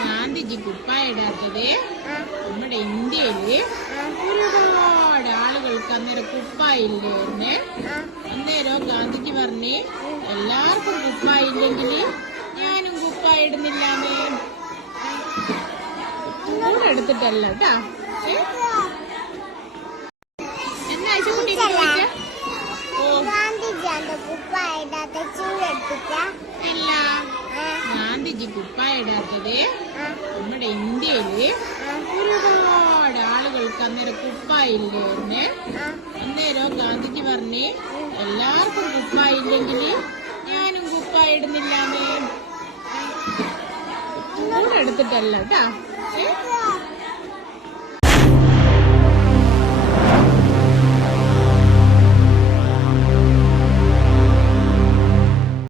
ഗാന്ധിജി കുപ്പായിടാത്തത് നമ്മുടെ ഇന്ത്യയിൽ ഒരുപാട് ആളുകൾക്ക് അന്നേരം കുപ്പായില്ലായിരുന്നു അന്നേരം ഗാന്ധിജി പറഞ്ഞ് എല്ലാവർക്കും കുപ്പായില്ലെങ്കിൽ ഞാനും കുപ്പായിടുന്നില്ലാന്ന്. ഇടുന്നില്ലാന്നേ എടുത്തിട്ടല്ല കേട്ടാ എന്നാ ശുക്കുട്ടി അല്ല ഗാന്ധിജി കുപ്പായ ഇടാത്തത് നമ്മുടെ ഇന്ത്യയിൽ ഒരുപാട് ആളുകൾക്ക് അന്നേരം കുപ്പായില്ലായിരുന്നേ അന്നേരം ഗാന്ധിജി പറഞ്ഞ് എല്ലാവർക്കും കുപ്പായില്ലെങ്കിൽ ഞാനും കുപ്പായ ഇടുന്നില്ലാന്ന്. കൂടെ എടുത്തിട്ടല്ല കേട്ടാ?